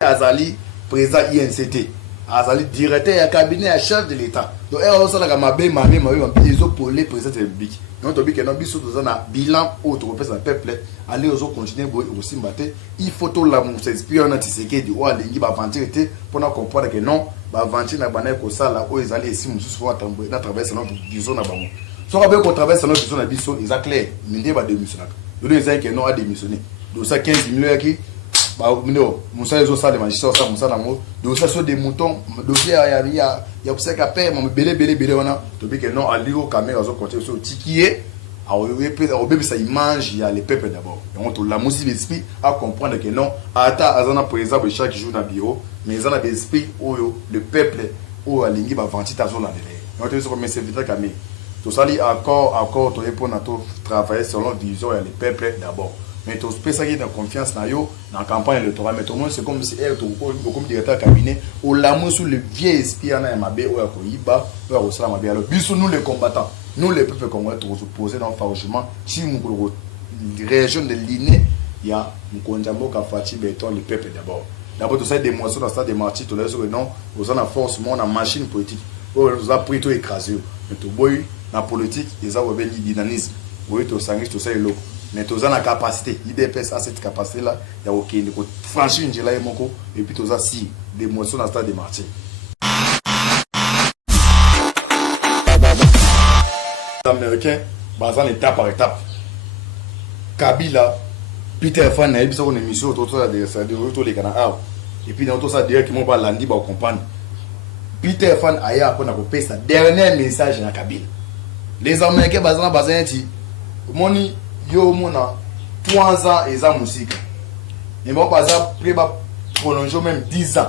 Azali, président INCT. Azali, directeur et cabinet à chef de l'État. Donc, elle a aussi ils ont pour les présidents de la République. Donc, on a dit que un bilan autre le peuple, aller aux autres continuer aussi mater. Il faut tout la s'inspirer en antiséqué du roi, l'ingé va aventure pour nous comprendre que non, va aventure n'a pas que ça là où ils allaient ici, nous souvent à travers notre vision là-bas. Si on a traverse notre vision là-bas, ils ont clair, l'ingé va démissionner. Donc, ils ont que non à démissionner. Donc, ça 15 millions qui. Moussa les osas de magistrat ça Moussa nango dossier sur des moutons dossier il y a pour ça qu'à paix mon belé on a to bi que non ali au caméra zo côté sur tikié au bébé ça il mange il y a les peuples d'abord et on to la musique d'esprit à comprendre que non ata azana par exemple chaque jour na bureau mais azana d'esprit où le peuple où alingi ba venti ta zone là on te so comme c'est vital camé to sali encore to répondre à tout travailler selon vision et les peuples d'abord. Mais tu peux ça dans confiance dans la campagne électorale. Mais tout le monde c'est comme si elle comme directeur cabinet au l'amour sur le vieux esprit en Mabé ou à Koyiba ou à Osala Mabé. Alors bisous nous les combattants, nous les peuples congolais nous opposer dans farouchement si nous région de l'Iné il y a Mkonjambo Kafati béton le peuple d'abord. D'abord tout ça des moissons dans stade des martyrs tout les autres non aux en force mon machine politique. On nous a pris tout écrasé. Mais tout boy la politique ils ont le dynamisme. Oui tout ça tout ça est lourd. Mais tu as la capacité, l'IDPS a cette capacité-là, il y a aucun de franchir une gelée et puis tu as si des moissons dans le stade de marché. Les Américains, basant étape par étape. Kabila, Peter Fan a eu une émission autour de les Canadiens. Et puis dans tout ça, directement par Landi, on comprend. Peter Fan a eu à faire sa dernier message dans Kabila. Les Américains, basant Moni. Yo mona 3 ans et ça musique. Et moi par exemple préba prolonger même 10 ans.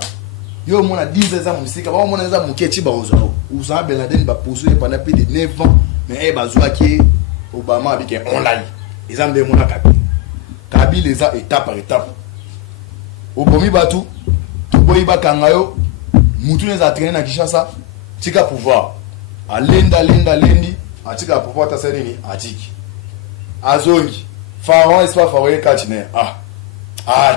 Yo mona 10 ans musique, ba mona za muketi ba ozo. Ouza Ben Laden ba poursuivre pendant plus de 9 ans, mais ba zoa ki Obama avec un online. Ils ont des mona Kabila les a étape par étape. Obomi batu, to boyi ba kangayo, mutu les a traîné na Kinshasa, tika pouvoir. Lendi, a tika pouvoir ta senini, a tiki. Azongi Pharaon est pas Pharaon Kachine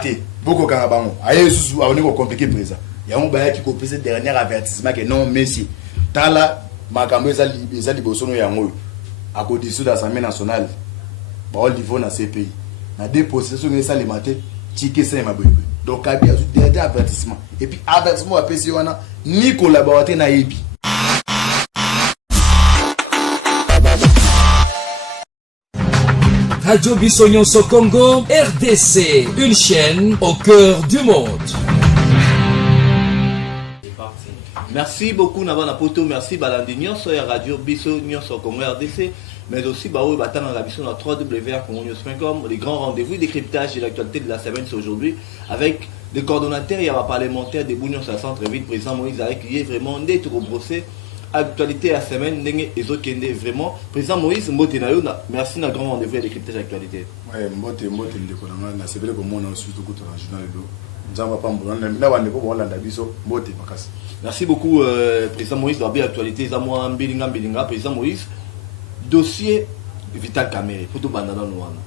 t'es beaucoup quand bango aye susu a ko compliqué président ya on ba qui copier dernier avertissement que non merci tala makambo ezali bosono ya ngoyo a ko dissoudre l'Assemblée nationale ba au niveau na CPI na déposition ça les maté tike ça ma boye donc Kabila a dernier avertissement et puis avertissement a PC wana ni collaborateur na yebi. Radio Bissognon Congo, RDC, une chaîne au cœur du monde. Merci beaucoup Nabana Poto, merci Balandinion sur Radio Bissognon Congo RDC, mais aussi Baou Batang en Rabisson à www.congonews.com, les grands rendez-vous décryptage de l'actualité de la semaine c'est aujourd'hui avec le coordonnateur et le parlementaire des Bounions à centre-ville, président Moïse Arek, qui est vraiment né tout brossé. Actualité à semaine et vraiment président Moïse Mbotenayo merci na grand rendez-vous de cryptage actualité. Ouais Mbote le kolanga c'est vrai que moi on suit tout le journal do. Nzamba pambo na wande ko Hollande biso Mbote bakasi. Merci beaucoup président Moïse de la actualité za moi mbilinga président Moïse dossier Vital Kamerhe photo bandana noana.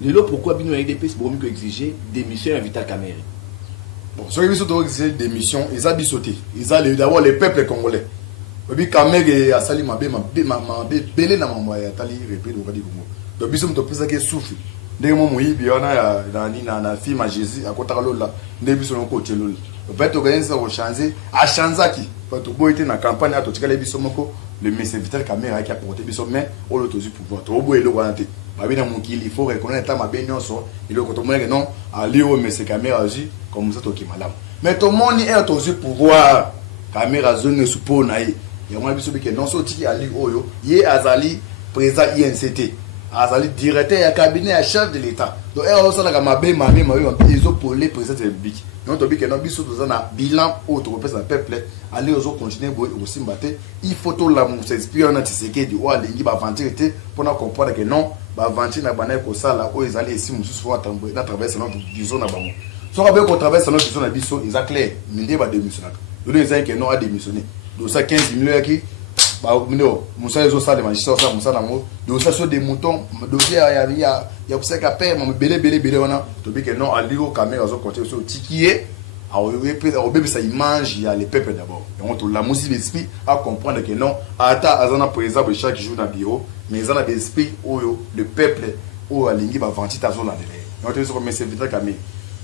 Lelo pourquoi bino IDPS bomi ko exiger démission à Vital Kamerhe. Bon, ceux qui sont exiger démission, ils a bisoté. Ils a d'abord les peuples congolais. Obi Kamerhe a sali mabe belé na mama ya tali répéter au Congo. Donc biso mto pesa ke souffle. Ndenge mo moyibi ona ya na film à Jésus à kota lola. Ndenge biso no côté lola. Peut-être organiser au changer a chanzaki. Peut-être boiter na campagne ato tikale biso moko le monsieur Vital Kamerhe qui a porté biso mais au lotozi pouvoir. To boye lo wanate. Babi na mukili il faut reconnaître ta mabe nyonso. Il ko to mo que non ali o monsieur Kamerhe agi comme ça to ki madame. Mais to moni est au pouvoir. Kamerhe zone supo na yi. Il y a un peu de non sorti à l'Oyo, il y a Azali, président INCT, Azali, directeur et cabinet à chef de l'État. Donc, il y a aussi ils ont pour les présidents de la République. Donc, il y a un bilan autre le peuple, aller aux autres continuer aussi mater. Il faut tout la s'inspirer en antiséqué du roi, il va aventure pour nous comprendre que non, aventure n'a pas que ça là où ils allaient ici, nous souvent à travers notre vision à Bango. Si on a traverse notre vision, ils ont clair, mais va démissionner. Nous disons que non à démissionner. Donc ça 15 millions qui Moussa les osas de magistrat ça Moussa nango dossier sur des moutons dossier il y a pour ça qu'à paix mon belé on a to bi que non ali au caméra zo côté sur tikié ça image, il y a les peuples d'abord. Et on la musique l'esprit à comprendre que non, ata azana par exemple chaque jour dans le bureau, mais ils ont l'esprit où le peuple où a l'ingi va vanter ta zone là derrière. On te dit comme c'est vite comme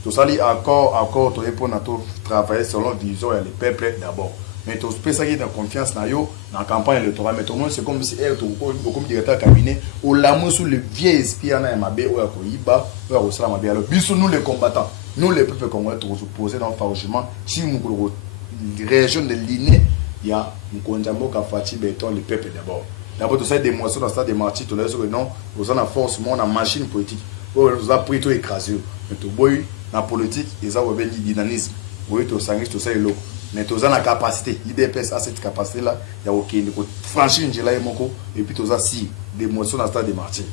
tout ça li encore to répondre à tout travailler selon vision et les peuples d'abord. Mais tu peux ça qui est en confiance dans yo dans campagne électorale, mais tout le monde c'est comme si elle beaucoup directeur cabinet ou l'amour sur le vieux esprit en mabe ou à koiba ou à osala mabe. Alors bisous nous les combattants, nous les peuples congolais nous opposer dans farouchement si nous région de l'Iné, il y a Mkonjambo Kafati béton les peuples d'abord. D'abord tout ça démonstration dans le stade des martyrs tout les autres non, vous en a force mon en machine politique. Vous a pris tout écrasé. Mais tout boy dans politique, ils ont un dynamisme. Oui, tout ça tout ça est lourd. Mais tu as la capacité, IDPS a cette capacité-là, il y a aucun de franchir une gelée et puis tu as si des motions dans le stade des martyrs.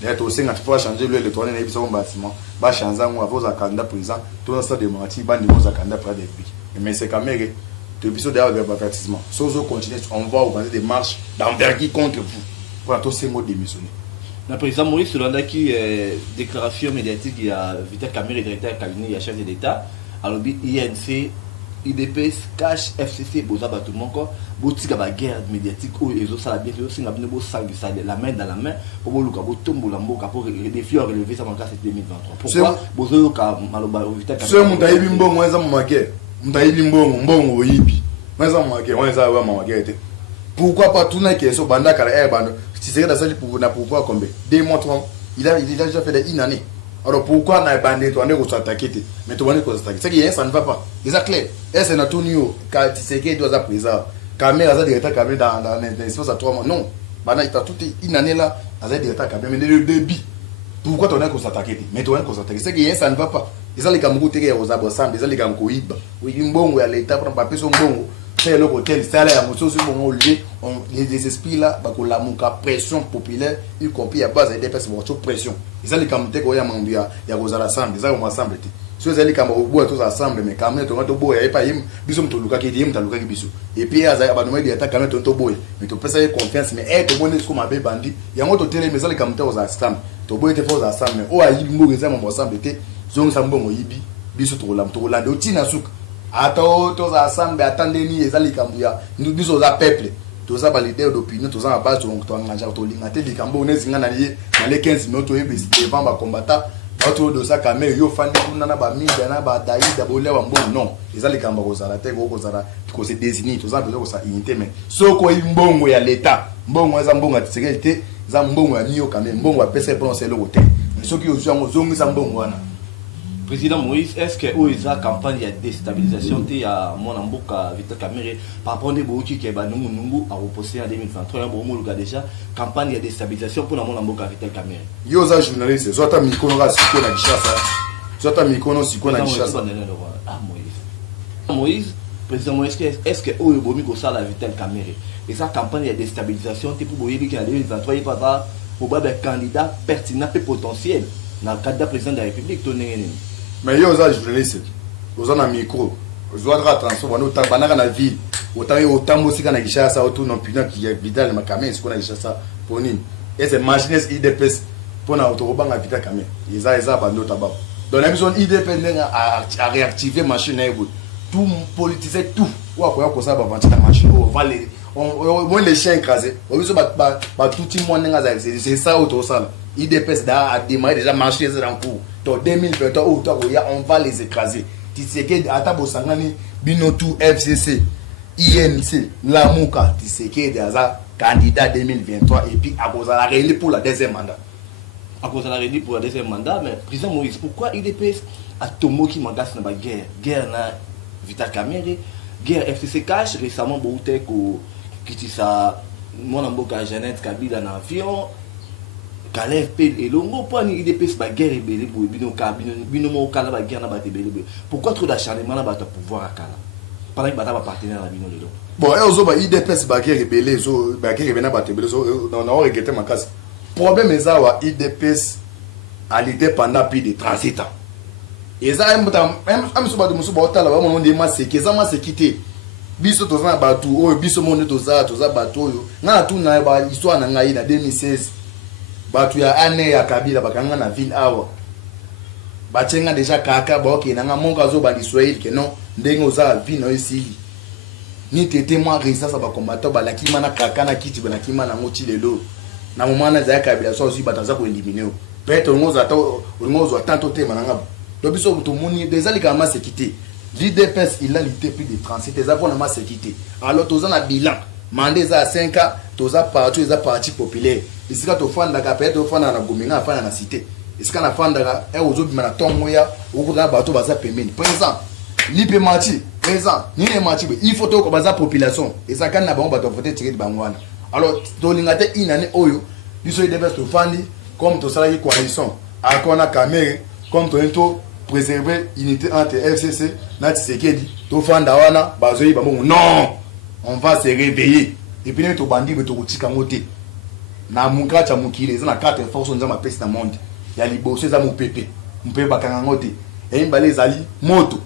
D'ailleurs, tu as aussi changer le tournée dans le bâtiment, va changer un candidat candidat président, tout dans le stade des martyrs, va niveau candidat près des pays. Mais c'est quand même, tu as besoin d'avoir des avertissements. Si vous continuez, on va organiser des marches d'envergure contre vous. Pour tous ces mots démissionner. Le président Maurice Solanda qui déclaration médiatique, il y a Vital Kamerhe, directeur cabinet, il y a chef de l'État, alors INC. IDPS, cash, FCC, Boza Batouman, Boutika la guerre médiatique, où ils ont ça bien, ils ont la main dans la main, pour vous tomber pour les défis relever ça en cas c'est 2023. Pourquoi Bozo Maloba Vital Kamerhe? C'est mon taïbi mbongo, moi ça m'a guerre. Mon taïbi mbongo, yibi. Moi ça m'a guerre, moi ça va m'a guerre. Pourquoi pas tout n'est que banda kala bando? Si c'est dans ça pour na pouvoir combien 2 mois 3 il a déjà fait une année. Alors pourquoi on a bandé toi on est attaqué mais tu vas attaquer c'est que ça ne va pas c'est clair et c'est notre new quand tu sais que doit à présent caméra ça directeur caméra dans l'espace à 3 mois non bana il t'a tout une année là ça directeur caméra mais le débit pourquoi tu es attaqué mais tu es attaqué c'est que ça ne va pas ils ont les camerounais qui aux abosam ils ont les camerounais oui mbongo ya l'état prend papier son mbongo c'est le hôtel ça là moto sur mon lieu les esprits là ba ko la muka pression populaire y compris à base des personnes moto pression ils ont les camerounais ko ya mandu ya ko za ensemble ils ont ensemble te so ils ont les camerounais bois tous ensemble mais camerounais to boy ya pas yim biso mto luka ki yim ta luka ki biso et puis aza ba no me dia ta camerounais to boy mais to pesa confiance mais to bonne ko ma be bandi ya ngoto tele mais ça les camerounais aux ensemble to boy te faux ensemble mais o ayi mbo ngeza mo ensemble te zong sa mbongo yibi biso to la do tina suka ato tous ensemble attendez ni ezali kambuya nous biso za peuple tous ça leader d'opinion tous en base to engagé to lingate likambo onezinga na les 15 minutes oyebi devant ba combattant auto de ça kamera yo fandi kuna na ba minda na ba daida bolia ba mbongo non ezali kamba ko zala te ko zala ko se désigner tous ça besoin ko ça unité mais soko mbongo ya l'état mbongo za mbongo sécurité za mbongo ya niyo kamera mbongo apesa prononcer le côté mais ceux qui ont zongi za mbongo wana. Président Moïse, est-ce que la campagne de déstabilisation de mon amboka Vital Kamerhe par rapport à Bouki qui est à reposer en 2023 il y a déjà campagne de déstabilisation pour mon amboka Vital Kamerhe. Yo za journaliste, zota mikono ga siko na Gishasa. Zota mikono siko na Gishasa. Ah Moïse, président Moïse, est-ce que au bomi ko sala Vital Kamerhe et sa campagne de déstabilisation pour boyebi qui en 2023 il va avoir un candidat pertinent et potentiel dans le cadre président de la République mais yo za journaliste ozana micro ozwadra transfert wana utabana na ville otaye otamosika na Gishasa auto non pina qui est Vital Kamerhe siko na Gishasa pour nini et c'est machines IDPS pour na autobanga Vital Kamerhe eza bando taba donc la mission IDPS a réactiver machine ebo tout politisé tout wa ko ça ba vendre la machine on va les on les chiens écrasés on veut ba tout le monde nga c'est ça auto ça IDPS a démarré déjà marché en cours. Donc 2023 on va les écraser. Tu sais que Atabo Sangani, Binotou, FCC, INC, Lamouka, tu sais que déjà candidat 2023 et puis à cause de la réalité pour la deuxième mandat. À cause de la réalité pour la deuxième mandat, mais président Moïse, pourquoi IDPS a Tomo qui m'engage dans la guerre? Guerre na Vital Kamerhe, guerre FCC cash récemment Boutek ou qui ça mon amboka Jeannette Kabila dans l'avion. Calais et longo pour une IDPS ba guerre belé bino mo kala ba guerre na ba belé pourquoi trop d'acharnement na ba pouvoir à kala pendant que ba partenaire na bino lelo bon et ozo ba IDPS ba guerre belé zo ba guerre na ba belé zo on a regretté ma casse problème eza wa IDPS à l'idée pendant plus de 37 ans eza même so ba muso ba otala ba mo ndema sekeza ma sekité biso toza ba tu o biso mo toza ba to yo na tu na ba histoire na ngai na 2016 batu ya ane ya Kabila bakanga na ville awa batenga déjà kaka ba ok nanga monga zo bandi Swahili que non ndenge oza vie no ici ni tete moi résistance ba combattant ba lakima na kaka na kiti ba lakima na ngoti lelo na moment na za kabila so aussi bataza ko éliminer peut-être ngozo attend te mananga donc biso to moni déjà les kama sécurité l'IDPS il a lutté plus de 37 des avons na sécurité alors toza na bilan mandé za 5 ans toza parti za parti populaire ici ka to fanda ka peut-être to fanda na gominga fanda na cité ici ka na fanda e ozo bimana tongo ya okuza bato baza pembeni présent lipe mati présent ni ne mati il faut to ko baza population et ça kana bango bato voter tirer bangwana alors to lingate inane oyo biso IDPS to fandi comme to sala coalition akona kamere comme to préserver unité entre FCC na Tshisekedi to fanda wana bazoyi bango non on va se réveiller et puis to bandi to kutika ngote na mungacha mukile za na 4 forces nza mapesi na monde ya liboso za mupepe bakanga ngote et mbale zali moto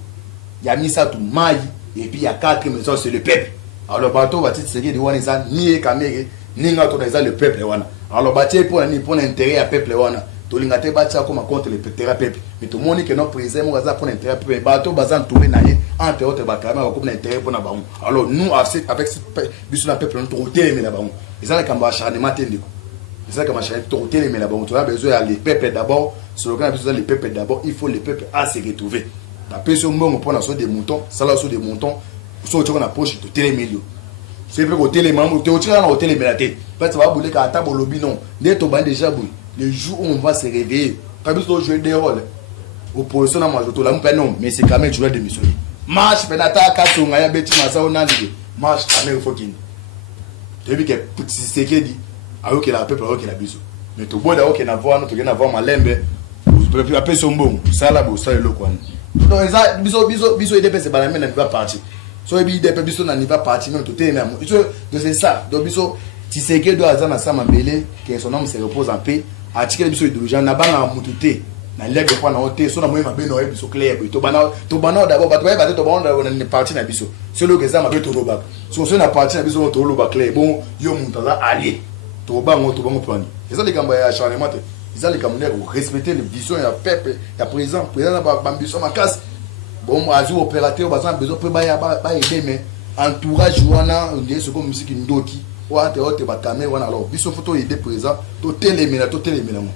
ya misatu mai et puis ya 4 maisons c'est le peuple alors bato bati Tshisekedi wana za ni kamere ninga to za le peuple wana alors bati pour intérêt ya peuple wana to lingate bati comme contre le peuple mais tout monde que non président mo za pour intérêt peuple bato bazan tourner na ye entre autres bakama comme intérêt pour na bango alors nous avec biso na peuple nous to télémer la bango et ça kamba acharnement tendeko et ça kamba acharnement to télémer la bango tu as besoin les peuples d'abord sur le besoin les peuples d'abord il faut les peuples à se retrouver la personne mbongo pour na so des moutons ça là so des moutons so tu na poche to télémer c'est vrai que télémer te o tira na o télémer la tête peut-être va bouler ka table lobby non dès to ban déjà boui le jour où on va se réveiller quand biso jouer des rôles opposition na majoto la mpe non mais c'est quand même tu dois démissionner marche penata katonga ya beti maza onandi marche quand même faut qu'il depuis que Tshisekedi a que la peuple a que la biso mais to boda OK na voir to na voir malembe peuple appeler son bon ça là bo ça le quoi donc ça biso IDPS ba na va partir so IDPS biso na va partir même to te même c'est ça donc biso Tshisekedi doit azana sama mbele que son homme se repose en paix atikele biso idéologie na banga mutute na lege kwa na hote so na moye mabeno e biso clair to bana d'abord bato ba to bana na parti na biso c'est le que ça mabe to loba so na parti na biso to loba clair bon yo muntaza allié to bango plan et ça les gamba ya charlement ils allaient comme respecter les visions ya peuple ya président ba ambition ma casse bon azu opérateur ba besoin pe ba aider mais entourage wana on dit ce comme musique ndoki wa te ba caméra wana alors biso photo aider président to télémena mo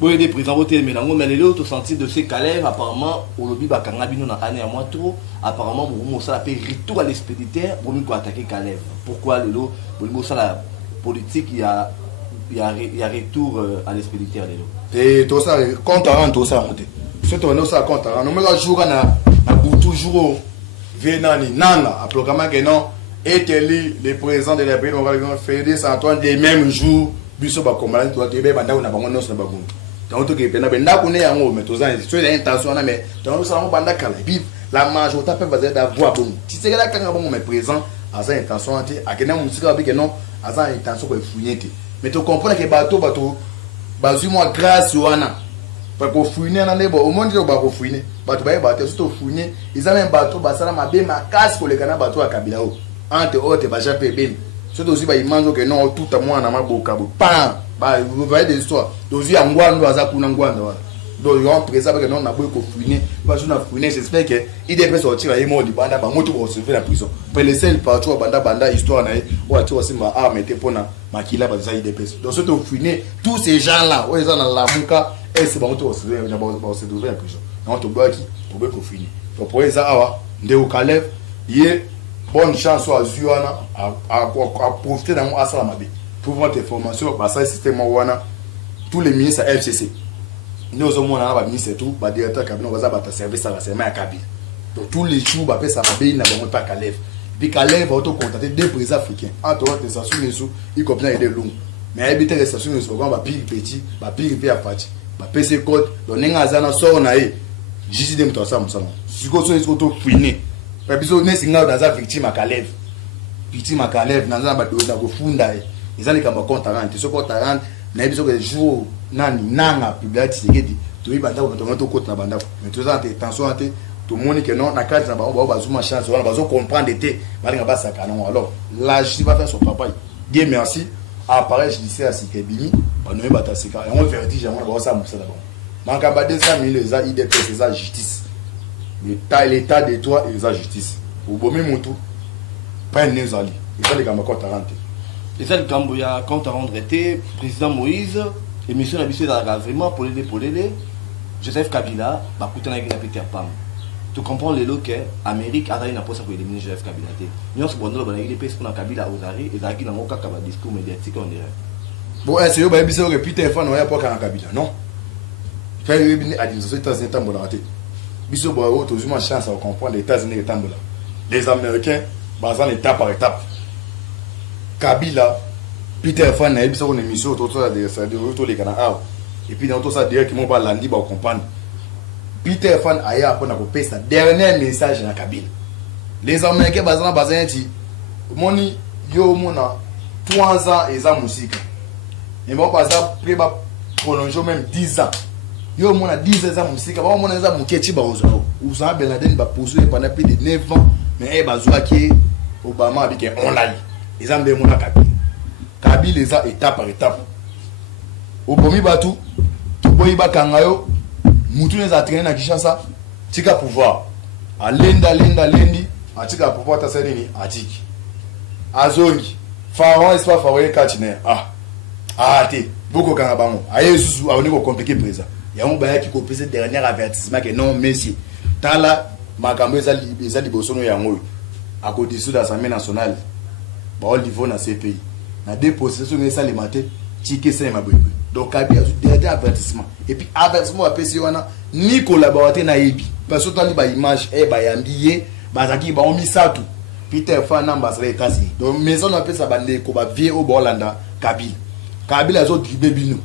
bon des présidents votés mais nango mais les autres senti de ces calèves apparemment au lobby bakanga bino na année à moi trop apparemment bon ça appelle retour à l'expéditeur pour nous attaquer calève pourquoi le lot pour ça la politique il y a retour à l'expéditeur les lot et tout ça compte à rendre tout ça monter surtout nous ça compte à rendre mais jour na toujours venani nanga à programme que non et le président de la République on va faire des Antoine des mêmes jours biso ba combattre toi te be banda na bango non na bagungu donc to ke pena benda ko ne yango mais to za so il intention na mais donc ça on banda kala bi la majorité peut fazer d'avoir bon si c'est là quand bon mais présent à ça intention ante akena musika bi que non à ça intention ko fouiller mais to comprendre que bato bazu moi grâce wana pour ko fouiner na nebo au monde ba ko fouiner bato ba surtout fouiner ils ont même bato ba sala mabe ma casse ko le kana bato akabila o ante ote ba jape ben surtout aussi il mange que non tout à moi na maboka pas vous voyez des histoires donc il y a ngwando azakuna ngwando donc on présent que non na boy ko fouiner parce que na fouiner j'espère que il devrait sortir et mort banda ba moto ko sauver la prison pour laisser le partout banda histoire na o ati wasimba arme était pona makila ba za IDPS donc surtout fouiner tous ces gens là ils ont la muka et c'est ba moto ko sauver na ba sauver la prison donc to baki pour ko fouiner donc pour ça awa ndeo Caleb yé bonne chance à Zuana à profiter dans mon assalamabe pour votre information bah ça système wana tous les ministres à FCC nous au moins na ba ministre tout ba directeur cabinet on va ba service à la semaine à Kabylie donc tous les jours ba pesa mabe na ba pas Caleb puis Caleb va auto contacter deux présidents africains entre autres ça sur les sous il comprend aider long mais habiter les stations les programme ba pire petit ba pire via Fati ba PC code donc nenga zana so na e jisi dem to ça musama siko so auto fini pa biso ne singa dans za victime à Caleb na za ba do na kufunda ezali kamba compte 40 so compte 40 na biso que jour nani nanga publicité Tshisekedi to ibanda ko to côté na banda mais to za attention ate to moni que non na carte na ba zuma chance wana ba zo comprendre te ba nga ba sakana alors la justice va faire son papa Dieu merci appareil judiciaire Sikebimi ba no ba ta sika et on vertige on ba ça musa d'abord Mankamba 200 000 eza IDPS eza justice. L'état de toi eza justice. Obomi mutu pas nezali. Eza les kamba compte à rendre. Eza le kambo ya compte à rendre été président Moïse émission na biso ezalaka vraiment polele Joseph Kabila bakutana avec la Peter Pam. Tu comprends le lot que Amérique a une poste pour éliminer Joseph Kabila. Nous sommes bon dans les pays pour na Kabila Ozari et zaki na moka kaba discours médiatique on dirait. Bon, est-ce que vous avez vu que Peter Fan n'a pas qu'un Kabila? Non. Quand il y a l'administration des États-Unis, il y a Biso Boao, tu as une chance à comprendre les États-Unis. Les Américains, basant étape par étape. Kabila, Peter Fan a eu une émission autour de les Canadiens. Et puis dans tout ça, directement par l'Andi, on comprend. Peter Fan a eu à apporter sa dernier message à Kabila. Les Américains, basant Moni, yo mona 3 ans et ça musique. Et moi, par ça, prolonger même 10 ans. Yo mona 10 ans musique. Moi, mona ça muketi ba ozo. Ouza Ben Laden ba poser pendant plus de 9 ans. Mais bazwa qui Obama avec un online. Ils ont demandé Kabila. Kabila les a étape par étape. Obomi batu, boyi ba kangayo, mutu les a traîné na Kinshasa, tika pouvoir. A lendi, a tika pouvoir ta seni atiki. Azongi, Pharaon est pas Pharaon Katiner. Te, beaucoup kanga bango. Aye susu, a on est compliqué présent. Il y a un bail qui copie ce dernier avertissement que non, merci. Tala, makambo eza libosono yango. À côté de l'Assemblée nationale, au niveau de ces pays. Na déposition de ça les matés, ticket c'est ma boue. Donc Kabila a dernier avertissement. Et puis avertissement à PC wana ni collaborateur na yebi. Parce que tali ba image e ba yambiye, ba zaki ba omi satu. Peter Fan ambassadeur États-Unis. Donc maison on appelle ça bande ko ba vie au Bolanda Kabila. Kabila azo dribé bino.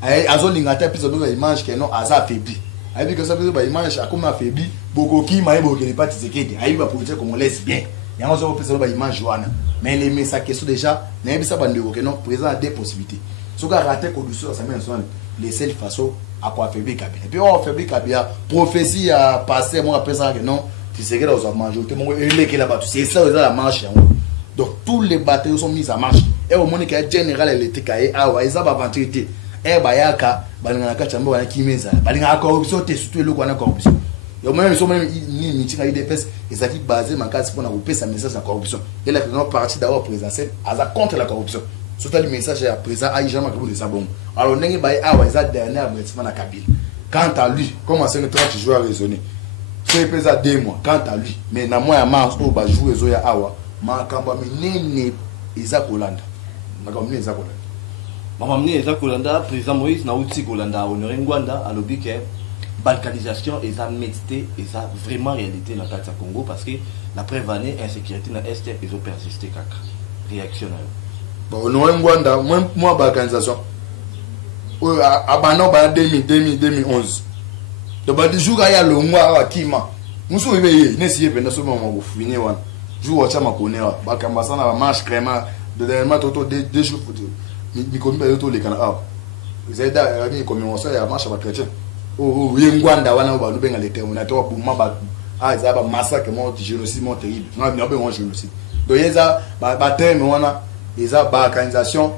Azo lingata puis ça image que non aza affaibli. Avec que ça veut dire image a comme affaibli, beaucoup qui m'a beaucoup les partis sekedi. Ayi ba politique comme lesbien. Yango zo peut ça image wana. Mais les messages question déjà, n'a ça bande que non présent a des possibilités. Ce qui a raté condition ça met ensemble les seules façons à quoi affaiblir Kabila. Et puis on affaiblit Kabila, prophétie a passé moi après ça que non, tu sais que là on majorité mon élé qui là-bas, c'est ça la marche. Donc tous les batailles sont mises en marche. Et au moment que général électrique a ils ont aventurité. Et bayaka balingaka chambo wana kimeza. Balingaka corruption te surtout le kwana corruption. Yo même so même ni mitinga IDPS ezaki basé makasi pour na kopesa message na corruption. Et la première partie d'abord présidentielle aza contre la corruption. Surtout le message à présent a jamais que de ça bon. Alors ndenge baye awa eza dernier avertissement na Kabila. Quant à lui, comment c'est 30 jours à raisonner. C'est pesa 2 mois quant à lui. Mais na mois ya mars o ba jouer zo ya awa makamba minene eza kolanda. Makamba minene eza kolanda. Mamamni eza kolanda président Moïse na uti kolanda honoré Ngwanda à l'objet que balkanisation et ça médité et ça vraiment réalité dans le Congo parce que la prévanée insécurité dans l'Est ils ont persisté kaka réaction bon honoré Ngwanda moi balkanisation abandon ba 2011 donc ba jour ya le mois akima muso ibeye nesiye penda so mama ko fini wana jour chama konera ba kambasa na marche vraiment de dernièrement toto deux jours ni comme to les kana zeda ni commémoration ya marche ba chrétien Ngwanda wana ba lubenga les terminateurs pour ma za ba massacre mort génocide mort terrible non bien un génocide donc yeza ba terme wana eza ba organisation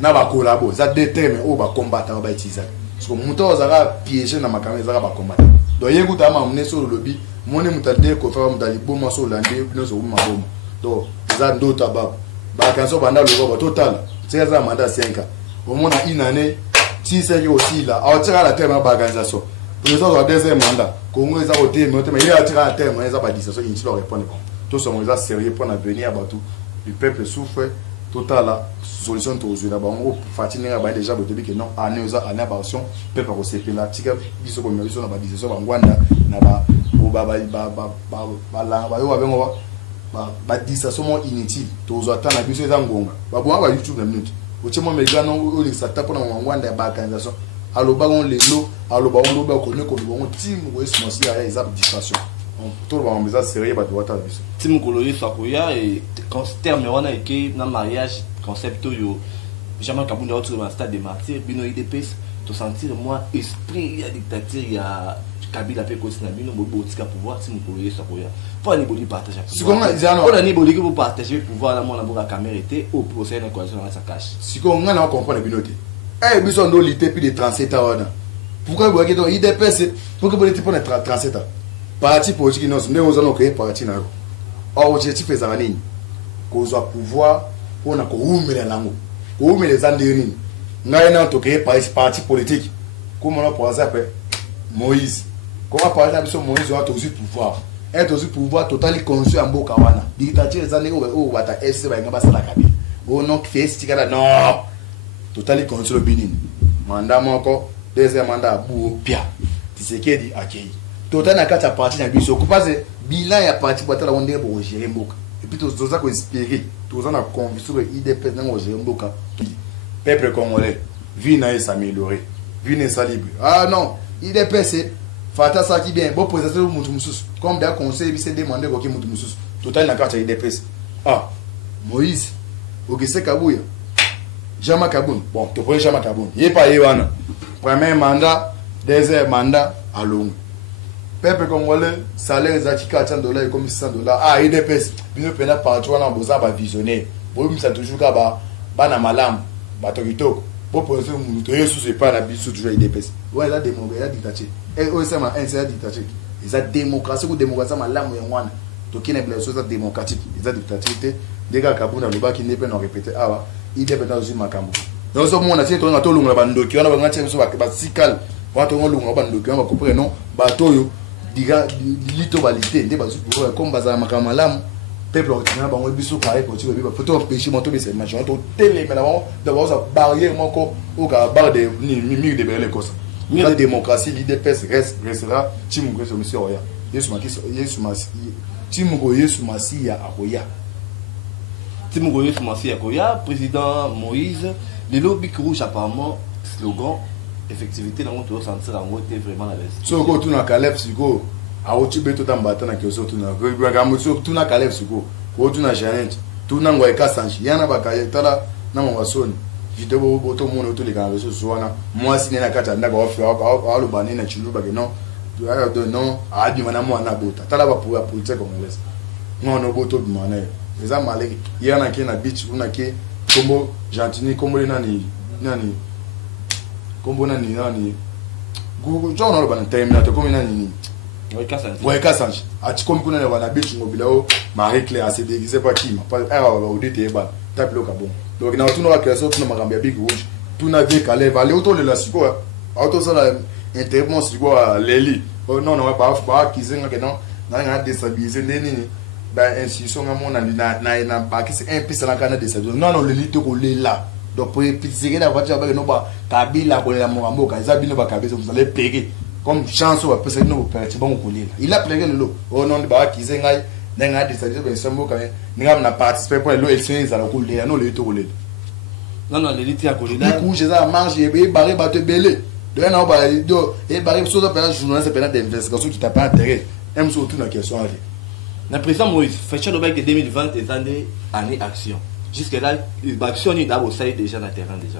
na ba collabo za deux termes o ba combattre ba utiliser parce que muto zara piéger na makamé zara ba combattre donc yenguta ma mne sur le lobby moni mutade ko fa mutali boma so lande no so ma boma donc za ndota ba organisation banda le robo total c'est ça mandat 5 ans au moins une année si c'est aussi là on tire la terme ba organisation pour les autres deuxième mandat Congo eza au terme mais il a tiré la terme eza ba disation il faut répondre bon tout ça on est sérieux pour venir à tout le peuple souffre total la solution to zo là ba on fatine ba déjà ba début que non année za année action peuple ko sepe la tika biso ko miso na ba disation ba Ngwanda na ba la yo abengo ba disation mo inutile to zo atana biso eza ngonga ba bo ba YouTube na minute ochemo megano o le sata pona Ngwanda ba organisation aloba on lelo aloba on loba ko ne ko bon team ko esmosi ya eza distraction tout le monde est sérieux ba doit ta biso Tim Kololi Fakoya et terme wana eke na mariage concept yo jamais kabunda autour dans stade des martyrs bino IDPS to sentir moi esprit ya dictature ya Kabila pe ko sina bino bobo tika pouvoir Tim Kololi Fakoya pour ni boli partager pour ni boli pour partager pouvoir na mona boka caméra était au procès na coalition na sa cache si ko ngana comprendre bino te biso ndo lité puis de 37 ans pourquoi vous avez IDPS pourquoi vous avez pour être 37 ans parti politique non nous allons créer parti na objectif est zanini cause pouvoir on a ko umela lango ko umela zandeni ngai na to créer parti politique comme on a pour ça Moïse comment par exemple Moïse a aussi pouvoir être aussi pouvoir totalement conscient en boka wana dictature zanini o bata ese ba ngaba sala kabila o non fait stikala non totalement conscient le Bénin mandat moko deuxième mandat abu pia Tshisekedi akei total na kati ya parti na biso ko parce bilan ya parti botala wonde bo gérer mboka et puis toza ko espérer toza na conviction que IDPS na go gérer mboka peuple congolais vie na s'améliorer vie na libre ah non IDPS fata ça qui bien bon présenter mutu mususu comme da conseil bi se demander ko ki mutu mususu total na kati ya IDPS ah Moïse Ogese Kabuya Jama Kaboun bon to prends Jama Kaboun yé pas yé wana premier mandat deuxième mandat à long peuple congolais salaire zaki $400 et comme $600 ah IDPS bino pena partout wana boza ba visionnaire bo misa toujours ka ba na malam ba to kitoko bo poser mutu yesu c'est pas la biso toujours IDPS ouais la démocratie la dictature et au sama un c'est la dictature eza démocratie ou démocratie malamu ya wana to kina bila chose démocratique eza dictature dega kabuna lobaki nepe na répéter awa IDPS dans une makambo donc so mona tie to na to lunga bandoki wana banga tie so ba sikal wa to lunga bandoki wana ba comprendre non ba to yo diga lito balité nde bazu pour comme bazala makambo malamu peuple ordinaire bango biso kare ko ti ba photo empêcher moto be c'est machin to télé mais là d'abord ça barrière moko au ka barre de mur de belé kosa la démocratie l'IDPS restera timugo so monsieur oya yesu masi timugo yesu masi ya akoya timugo yesu masi ya akoya président Moïse les lobbies rouges apparemment slogan effectivité dans notre sentir en mode vraiment la veste so ko tuna Caleb siko aochi beto tambata na keso tuna gamu so tuna Caleb siko ko tuna Janet tuna ngwa ekasanji yana bakaye tala na mwasoni video boto mono to le kan reso soana moi si na kata ndaka ofi alo banina chiluba ke non ayo de non adi mana mo na bota tala ba pour politique congolaise non no boto de mana eza maleki yana ke na beach una ke kombo gentini kombo nani kombo nani gugu jona lo bana terminato comme nani ouais kasanji ati comme kuna na bana beach ngobila o Marie Claire se déguiser pas qui pas era au dite ba taplo ka bon donc na tuna wa création tuna makambo ya big rouge tuna vie Calais va auto le la siko auto ça la intervention siko leli non ba kizenga ke non na déstabiliser nini ba institution ngamona na ba ki c'est un peu ça la kana déstabiliser non le lito ko lela donc pour pitié la voiture ba no ba kabila ko la morambo ka zabino ba kabisa vous allez payer comme chance ou après c'est no perte bon ko lela il a plagué le oh non ba kizenga nenga déstabiliser ba sambo ka ninga na participer pour le élection za ko lela no le lito ko lela non le lito ya ko lela ku je za marche et barré ba te belé de na ba do et barré so ça per journaliste per d'investigation qui t'a pas intérêt même surtout dans question là. Le président Moïse fait le bac de 2020 et année action. Jusque là, l'action est d'abord déjà dans le terrain déjà.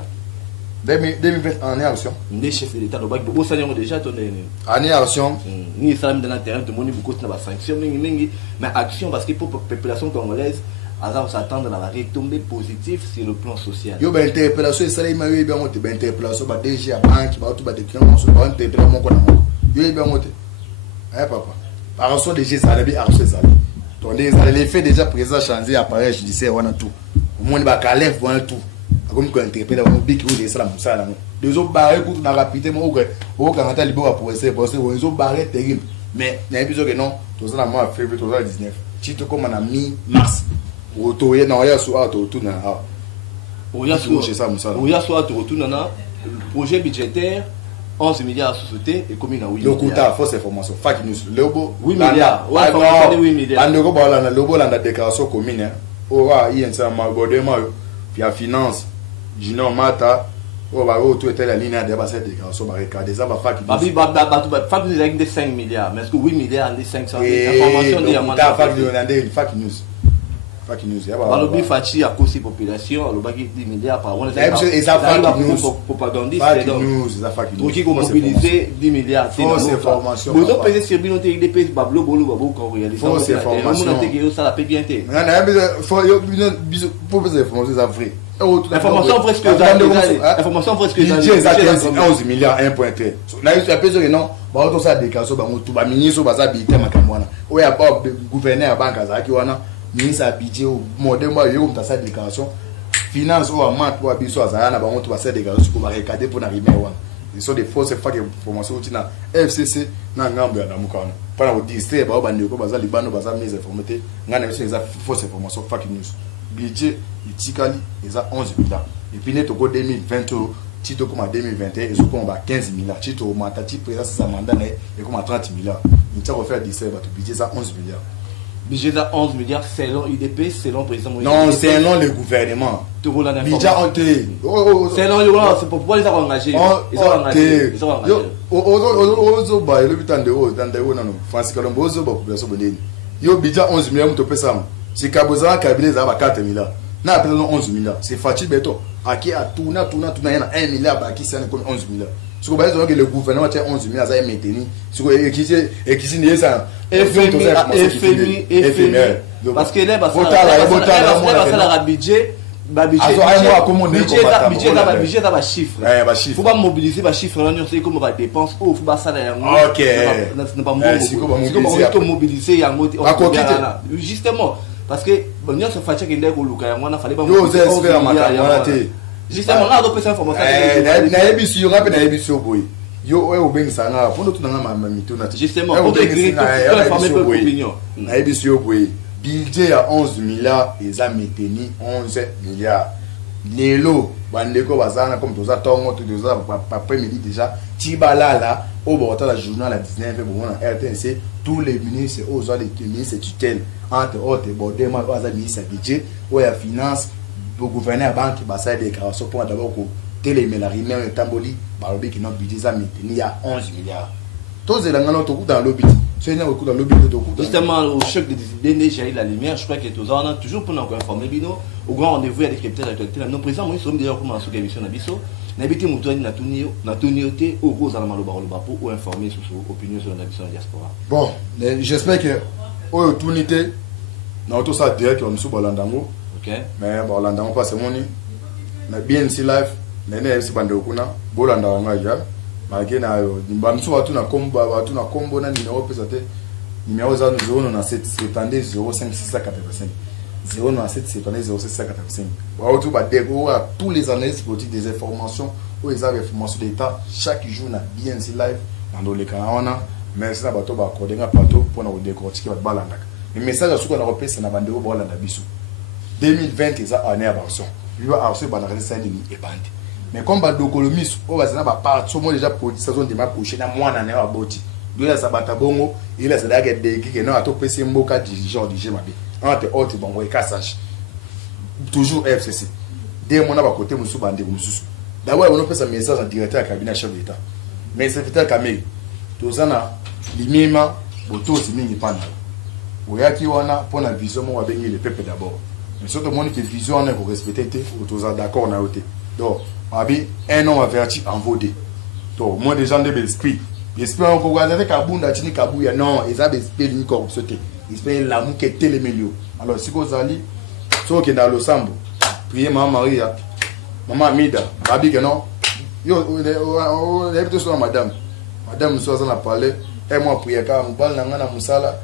2020 année action. Les chefs de l'État, le bac beaucoup ça déjà tourné. Année action. Ni ça dans le terrain de monnaie beaucoup de sanctions mais action parce que pour la population congolaise, alors s'attendre à la retombée positive sur le plan social. Yo ba interpellation ça il m'a eu bien monté ba interpellation ba DG banque ba tout ba déclaration sur ba interpellation mon ko na mo. Yo bien monté. Papa. Par rapport des gens ça bien arrêter ça. Donc les faits déjà présents changer appareil judiciaire wana tout. Au moins ba Caleb wana tout. Comme ko interpeller on big ou des salam ça là. Deux autres barré pour na rapidement au quand libo pour essayer parce que ils ont barré terrible. Mais il y a un épisode que non, tout ça na mois février 2019. Chito comme na mi-mars. Otoye na oya so ato tout na ha. Oya so ato tout na projet budgétaire 11 milliards société et commune à 8 milliards. Le quota fausse information. Fake news. Lobo 8 milliards. Ouais, faut 8 milliards. Ando ko ba la lobo la déclaration commune. Ora yensa ma godema yo. Puis à finance. Junior Mata. O ba o tout était la ligne de ba cette déclaration ba regarder ça ba fake news. Fake news avec des 5 milliards. Mais est-ce que 8 milliards des 500 information de Yamata. Fake news. Fake news. Alobi Fachi a cause population, Alobaki 10 milliards par an. Et ça fake news. Propagandiste. Fake news, ça fake news. Donc ils vont mobiliser 10 milliards. Fausse information. Vous avez pesé sur Binote IDP, Bablo Bolo, Babo, quand vous réalisez. Fausse information. Ça la paie bien. Faut poser information, c'est vrai. Information presque information presque budget ça 11 milliards 1.3 na yo appelle que non ba auto ça déclaration ba mutu ba ministre ba za bité makamwana o ya ba gouverneur banque za ki wana ministre budget o modèle moi yo mta ça déclaration finance o amant wa biso azana ba mutu ba ça déclaration ko ba recader pour na rimer wana ils sont des fausses fake information tina FCC na ngambo ya namukana para o distraire ba ba ndeko ba za libano ba za mise information ngana biso za fausse information fake news budget itikali eza 11 milliards et puis net au 2020 tito comme en 2021 et on va 15 milliards tito matati présence sa mandat et comme à 30 milliards il t'a offert 17 votre budget ça 11 milliards budget ça 11 milliards selon IDP selon président Moïse non selon le gouvernement budget hanté selon le c'est pourquoi les a engagés ils ont engagé ozo ba le bitan de haut dans de haut non France Colombo ozo ba population bonene yo budget 11 milliards to pesa si kaboza cabinet za ba 4 milliards na appelé 11 milliards c'est facile beto aki a tourna yana 1 milliard ba qui c'est comme 11 milliards ce que que le gouvernement tient 11 milliards ça est maintenu ce que qui ni ça FMI parce que là la budget budget ça va chiffre faut pas mobiliser ba chiffre là c'est comme va dépense ou faut pas ça là OK c'est pas mobiliser justement parce que bon nous se fâche qu'il ndeko luka ya mwana fallait pas justement là d'autres informations na ebisu yo rappel na ebisu boy yo o bengisa nga pour tout nga mamito na justement pour écrire tout informer peu opinion na ebisu yo boy budget ya 11 milliards et ça maintenu 11 milliards lelo bandeko bazana comme toza tongo toza après midi déjà tibalala au bota la journal à 19 bon na RTNC tous les ministres aux les ministres tutelle entre autres Bodema baza ministre budget ou ya finance le gouverneur banque ba ça déclaration pour d'abord ko télémé la rimer tamboli ba lobi ki no budget ça maintenu il y a 11 milliards tous les ngano to dans lobby c'est na ko dans lobby to ko justement au choc des déjà la lumière je crois que tous on a toujours pour nous informer bino au grand rendez-vous avec les d'actualité non président moi sommes déjà commencé sur émission na biso na biti mutoni na tunioté au rose à la maloba pour informer sur opinion sur la diaspora bon j'espère que au tunité na tout ça direct on sous balandango OK mais balandango pas c'est moni na BNC live na NFC bande kuna bolanda wanga ja malgré na bamsu watu na kombo na numéro pesa te numéro za 097 05685 097 wa tout ba dégo à tous les analystes politiques des informations ou les informations d'état chaque jour na BNC live dans le canal merci na bato ba kodenga plateau pour na décortiquer ba balanda le message à ce qu'on a repéré c'est na bande o bolanda biso 2020 eza année aversion lui a reçu ba na récent ni et bande mais comme ba dokolomis o bazana ba part so mo déjà pour saison de ma prochaine na mwana na ba boti lui la sabata bongo il a ça da de qui non ato pesi mboka dirigeant du GMAB entre autres bon et cassage toujours FCC dès mon ba côté musu bande musu d'abord on peut ça message en directeur à cabinet chef d'état mais secrétaire Kamel tozana limima botosi mingi pana oyaki wana pour la vision mo abengi le peuple d'abord mais surtout mon que vision on est pour respecter toza d'accord na oté donc abi un homme averti en vaudé donc moi des gens de l'esprit l'esprit on ko gaza kabunda tini kabuya non eza be esprit ni corruption te esprit la mu ke télémelio alors si ko zali so ke na losambo prier maman Maria maman Mida abi que non yo on est plutôt sur madame soit on a parlé et moi prier car mbal na ngana musala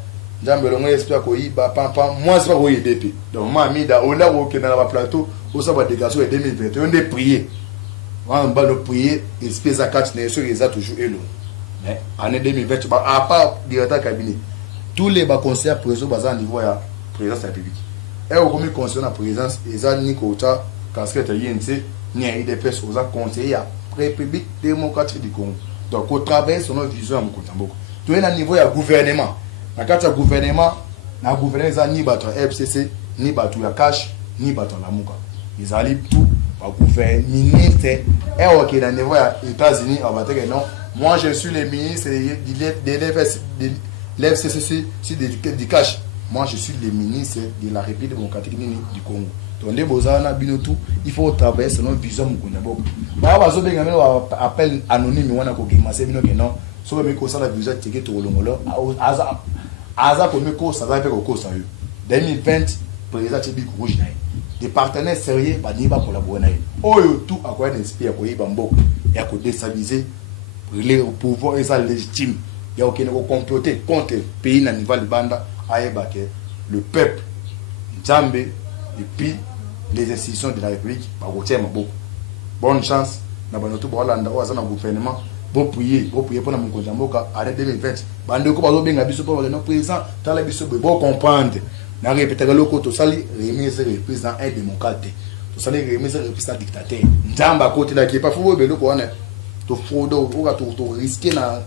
njambe longo esprit ko yiba pam moi c'est pas ko yedp donc maman Mida on a ko na la plateau au ça va dégager 2021 on est prier on va le prier esprit zakat ne sur les a toujours elo mais année 2020 à part directeur cabinet tous les conseillers présidents bazan niveau ya présidence de la République et au comité conseiller la présidence eza ni kota casquette INC ni IDPS aux conseillers à République démocratique du Congo donc au travail sur notre vision à Mokotamboko tout est à niveau ya gouvernement na carte gouvernement na gouvernement za ni bato FCC ni bato ya cash ni bato la muka ils allaient tout au gouvernement ministre et au na niveau ya États-Unis on va dire non moi je suis le ministre de l'FCC du cash moi je suis le ministre de la République démocratique du Congo. Donc des bozana binotou, il faut travailler selon vision mukunda boko. Ba ba zo benga melo appel anonyme wana ko gimase bino ke non. So be ko sala vision tike to longolo aza ko me ko sa va pe ko sa yo. 2020 président Tibi Rouge na. Des partenaires sérieux ba ni ba collaborer na. Oyo tout a quoi d'inspirer ko yiba mboko ya ko déstabiliser le pouvoir est légitime. Il y a aucun comploter contre le pays na niveau libanda ayeba ke le peuple Nzambe et puis les institutions de la République ba rotier maboko. Bonne chance na banoto ba Hollande o azana gouvernement bon prier pour na mukonza mboka arrêt 2020 bande ko bazo benga biso pour le président tala biso bon comprendre na répéter loko to sali remise le président est démocrate to sali remise le président dictateur Nzamba côté là qui pas fou be loko wana to frodo o ga to risquer na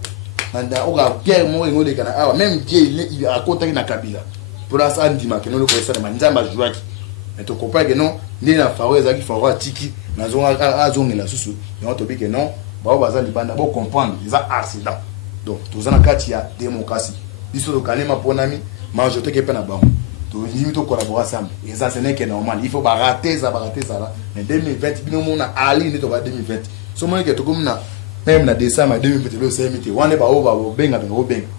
o ga Pierre mo ngole kana ah même Dieu il a côté na Kabila pour la ça ndima que non le président Nzamba jouaki mais to comprendre que non ni na faroza qui faro tiki na zonga azongela susu et on to bi que non ba baza libanda bo comprendre les accidents donc tous en kati ya démocratie biso to kalema ponami majorité ke pena bango to limite to collaborer ensemble et ça ce n'est que normal il faut ba rater ça là mais 2020 bino mona ali ni to ba 2020 so mo ke to comme na même na décembre 2020 le CMT wane ba over benga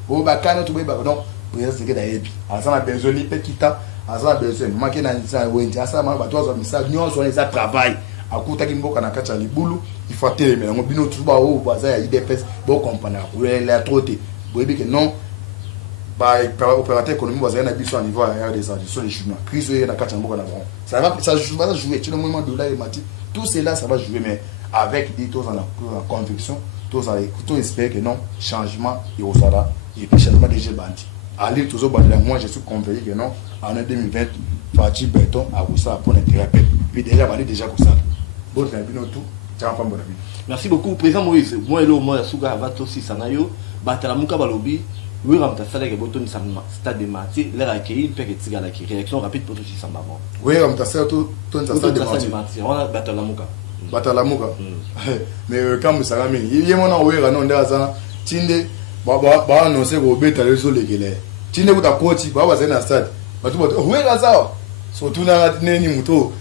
o ba kana to ba non président c'est que d'ailleurs asana besoin li petita asana besoin make na nsa wenti asana ba to zo message nyo so les travail akuta kimboka na kacha libulu il faut télémer ngo bino tuba o baza ya IDPS bo comprendre la troté boyebi que non ba opérateur économique baza na biso à niveau ya des additions les chinois crise na kacha mboka na bon ça va jouer tu le moment dollar et mati tout cela ça va jouer mais avec des tous en la conviction tous à écouter espérer que non changement et au sara et puis changement des bandi aller toujours bandela moi je suis convaincu que non en 2020 Fati Béton a ça pour l'intérêt puis déjà bandi déjà comme ça. Merci beaucoup, Président Moïse. Moi, et moi, Suga Vato Sanayo, Batalamuka Balobi, oui, Ramta Salek et Boton Stade de Mati, l'air accueilli, Père et Tigalaki. Réaction rapide pour tout ça, maman. Oui, Ramta Salek, Stade de Mati. On a Batalamuka. Batalamuka. Mais quand vous savez, il y a mon envoyé à non d'Azana, Tinde, Baba annoncé au bêta les eaux légales. Tinde, vous avez coaché, Baba Zena Stade. Oui, Lazare. Surtout dans la tenue moto.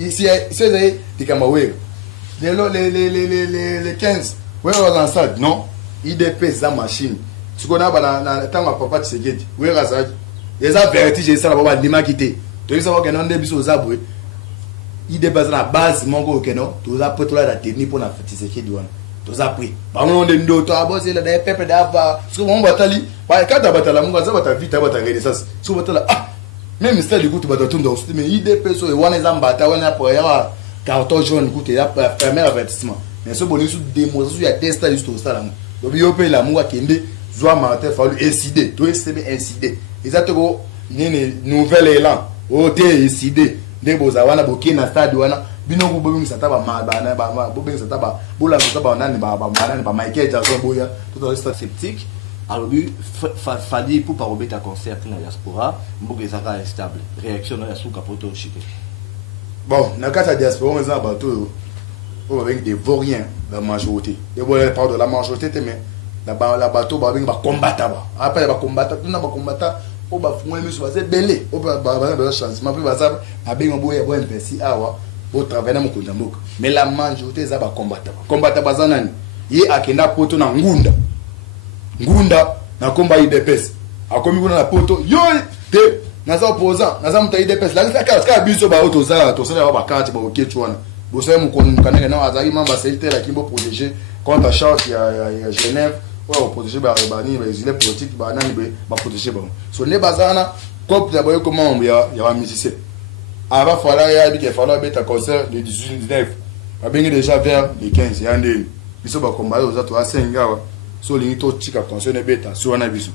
Ici, c'est des Kamawé. Les 15. Oui, on va en salle. Non. IDP, c'est la machine. Ce qu'on a dans le temps, papa, tu sais, oui, Razak. Les avertis, ça, la baba, quitté. Tu sais, on a un début aux aboués. IDP, c'est la base, mon gros, que non. Tu as pris la technique pour la fête, c'est qui doit. Tu as pris. Par contre, on a d'autres, c'est le peuple d'Ava. Ce qu'on va batailler. Quand tu as bataillé, tu vas vite, tu vas regarder ça. Ce qu'on va ah! Même si du coup tu vas te dans mais IDP so et one exemple bataille on pour y avoir carton jaune écoute il y a premier avertissement mais ce bonus démonstration il y a testé juste au stade donc il peut la moi kende zoa Martin fallu incidé toi c'est bien incidé exactement une nouvelle élan ote incidé des boza wana bokina stade wana bino ko bobi msata ba mabana ba bobi msata ba bola msata ba nani ba Michael Jackson boya tout le stade sceptique. Alors lui, fallait pour pas remettre à concert dans la diaspora, Mbogezaka est stable. Réaction dans la sous-capoto au Chili. Bon, dans la diaspora, on a un bateau avec des vauriens, la majorité. Et bon, elle parle de la majorité, mais la bateau va combattre. Après, il va combattre, tout le monde va combattre. On va fouiller, mais c'est belé. On va avoir un changement. Puis, on va avoir un petit pour travailler dans mon côté. Mais la majorité, ça va combattre. Combattre, il y a un poto dans Ngunda. Ngunda na komba IDPS akomi kuna na poto yo te naza opposant naza muta IDPS la ka biso ba otoza to sala ba kati ba okechwana bo sai mu konukana na azali mamba secteur la kimbo protéger contre charge ya Genève ou protéger ba bani ba isile politique ba nani ba protéger ba so ne bazana cop ya boyo comment ya ba musicien ava fala ya bi ke fala beta concert le 18-19 abengi déjà vers les 15 ya ndeni biso ba komba oza to asengawa so limito tika consommer beta so na biso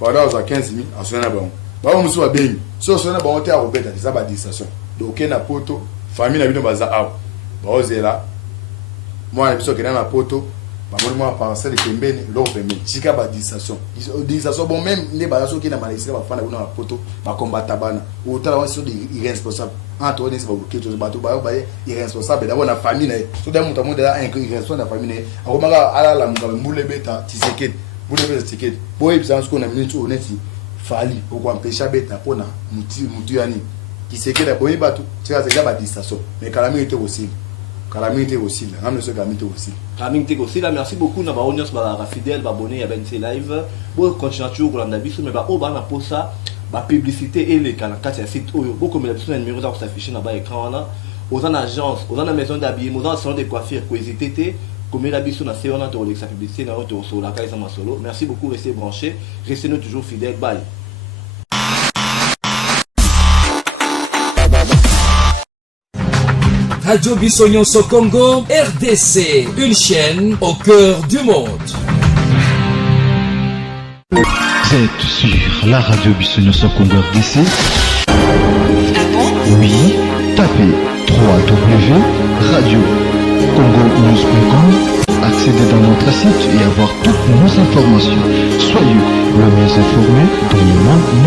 fara za 15000 asona ba ba musu ba bengi so na ba hotel a beta ça ba distraction donc na poto famille na bino baza aw ba ozela moi na biso kena na poto ba mo parcelle kembeni lo pembe tika ba distraction bon même les ba so kena malaisika ba fana na poto ba combattre bana otala wa so de irresponsable entre les ba bato ba irresponsable d'abord na famille so da muta monde là irresponsable na famille akomaka ala la mbule beta tisekedi mbule beta tisekedi boy bizansko na minute honnête fali okwempesha beta pona mutu yani kisekela boyi batu tika zeka ba distaso mais kalami était aussi ngam so kalami était aussi Kaming Tego là, merci beaucoup na ba audience ba fidèle ba abonné à BNC live bo continuer toujours kolanda biso mais ba o ba na posa ba publicité et les kanaka ya site oyo beaucoup mais la biso na numéro za s'afficher na ba écran là aux en agence aux en maison d'habillement aux en salon de coiffure ko hésiter té comme la biso na c'est on a to la publicité na to so la kaisa masolo. Merci beaucoup, restez branchés, restez nous toujours fidèles. Bye. Radio Bissonioso Congo, RDC, une chaîne au cœur du monde. Vous êtes sur la radio Bissonioso Congo RDC. Oui, tapez www.radiocongonews.com, accédez dans notre site et avoir toutes nos informations. Soyez le mieux informés dans le monde.